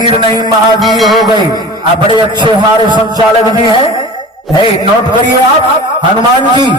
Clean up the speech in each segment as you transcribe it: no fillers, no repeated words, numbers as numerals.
वीर नहीं महावीर हो गए। आप बड़े अच्छे हमारे संचालक जी हैं, नोट करिए आप। हनुमान जी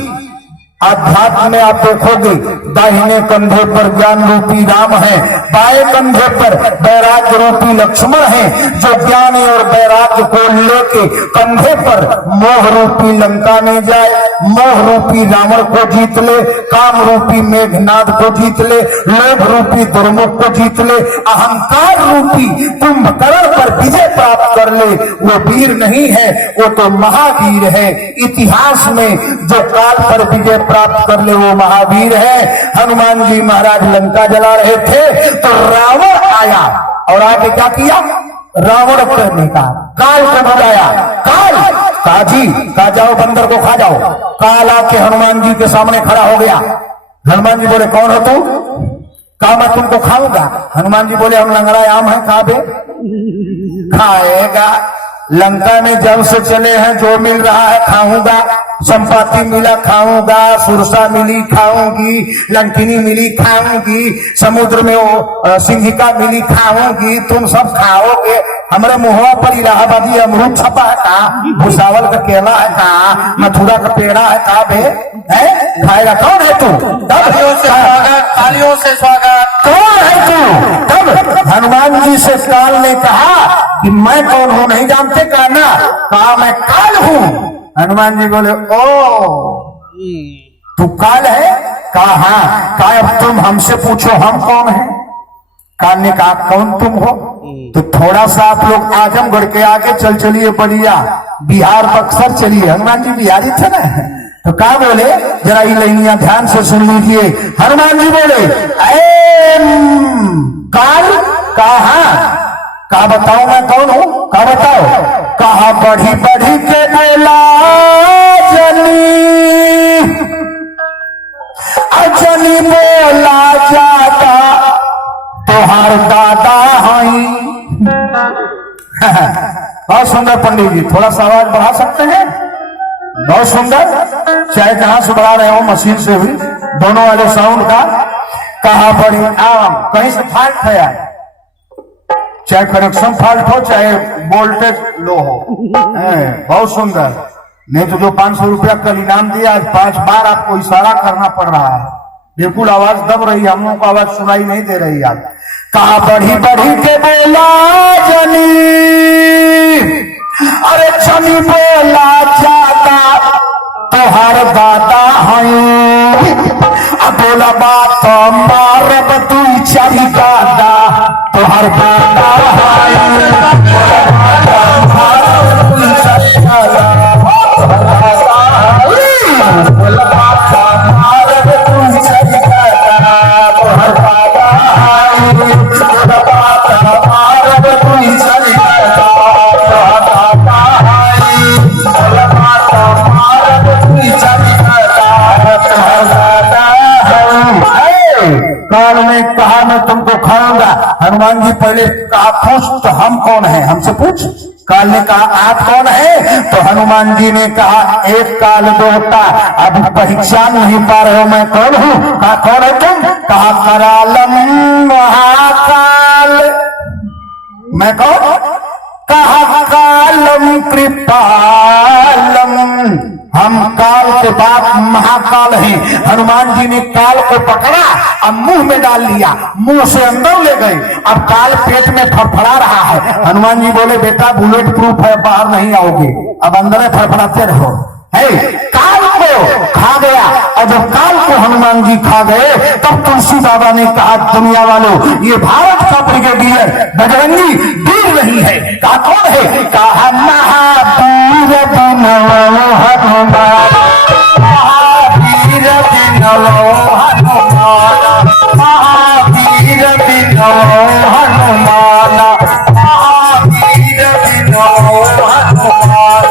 अध्यात्म में आप देखोगे दाहिने कंधे पर ज्ञान रूपी राम है, बाएं कंधे पर वैराग्य रूपी लक्ष्मण है, जो ज्ञान और वैराग्य को लेके कंधे पर मोह रूपी लंका में जाए, मोह रूपी रावण को जीत ले, काम रूपी मेघनाद को जीत ले, लोभ रूपी दुर्मुख को जीत ले, अहंकार रूपी कुंभकर्ण पर विजय प्राप्त कर ले, वो वीर नहीं है, वो तो महावीर है। इतिहास में जो काल पर विजय प्राप्त कर ले वो महावीर है। हनुमान जी महाराज लंका जला रहे थे तो रावण आया और आगे क्या किया, रावण करने का काल को बुलाया। काल काजी खा जाओ, बंदर को खा जाओ। काल आके हनुमान जी के सामने खड़ा हो गया। हनुमान जी बोले कौन हो तू? कहा मैं तुमको खाऊंगा। हनुमान जी बोले हम लंगड़ा आम है, खा बे खाएगा। लंका में जब से चले हैं जो मिल रहा है खाऊंगा, संपत्ति मिला खाऊंगा, सुरसा मिली खाऊंगी, लंकिनी मिली खाऊंगी, समुद्र में वो सिंहिका मिली खाऊंगी, तुम सब खाओगे। हमारे मुहवा पर इलाहाबादी अमरूद छपा है का, भुसावल का केला है का, मथुरा का पेड़ा है का बे, है खाएगा। कौन है तू? तालियों से स्वागत, तालियों से स्वागत। कौन है तू? तब हनुमान जी से काल ने कहा कि मैं कौन हूं नहीं जानते का ना? कहा मैं काल हूं। हनुमान जी बोले ओ तू काल है? कहा हाँ। कहा अब तुम हमसे पूछो हम कौन है? काल ने कहा कौन तुम हो? तो थोड़ा सा आप लोग आजमगढ़ के आगे चल चलिए, बढ़िया बिहार बक्सर चलिए। हनुमान जी बिहारी थे ना, तो क्या बोले जरा ये लाइनियां ध्यान से सुन लीजिए। हनुमान जी बोले काल? कहा कहा बताओ मैं कौन हूं? कहा बताओ। कहा बढ़ी बढ़ी के बोला जनी, अजनी बोला जाता तोहार दादा हई। बहुत सुंदर पंडित जी, थोड़ा सा आवाज बढ़ा सकते हैं? बहुत सुंदर, चाहे जहां से बढ़ा रहे हो मशीन से भी, दोनों वाले साउंड का। कहा बड़ी आम कहीं से फाल्ट है, चाहे कनेक्शन फाल्ट हो चाहे वोल्टेज लो हो। बहुत सुंदर। नहीं तो जो 500 रुपया कल इनाम दिया, आज 5 बार आपको इशारा करना पड़ रहा है, बिल्कुल आवाज दब रही है, हम लोगों को आवाज सुनाई नहीं दे रही आज। कहा बढ़ी बढ़ी के बोला जनी, अरे जनी बोला जाता तोहार दादा हई। अब बोला बात मारब तू चारी दादा तोहार दादा काल ने कहा मैं तुमको खाऊंगा। हनुमान जी पहले कहा पूछ तो हम कौन है, हमसे पूछ। काल ने कहा आप कौन है? तो हनुमान जी ने कहा एक काल देवता, अब पहचान नहीं पा रहे हो मैं कौन हूँ? कहा कौन है तुम? कहा करालम महाकाल। मैं कौन? कहा कालम कृपालम, हम काल के बाप महाकाल हैं। हनुमान जी ने काल को पकड़ा अब मुंह में डाल लिया, मुंह से अंदर ले गए। अब काल पेट में फड़फड़ा रहा है। हनुमान जी बोले बेटा बुलेट प्रूफ है, बाहर नहीं आओगे, अब अंदर फड़फड़ाते रहो। है काल को खा गया, और जब काल को हनुमान जी खा गए तब तुलसी बाबा ने कहा दुनिया वालों ये भारत का ब्रिगेडियर बजरंगी वीर नहीं है। कहा कौन है? कहा महावीर बिनलो हनुमान, महावीर बिनलो हनुमान, महावीर बिनलो हनुमान, महावीर बिनलो हनुमान।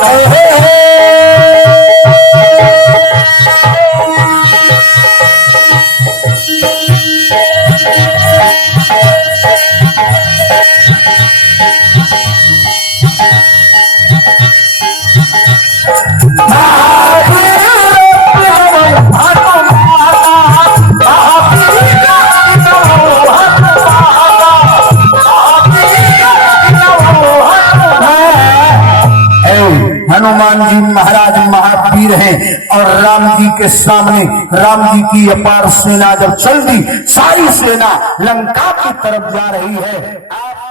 हनुमान जी महाराज महावीर हैं और राम जी के सामने राम जी की अपार सेना जब चल दी, सारी सेना लंका की तरफ जा रही है।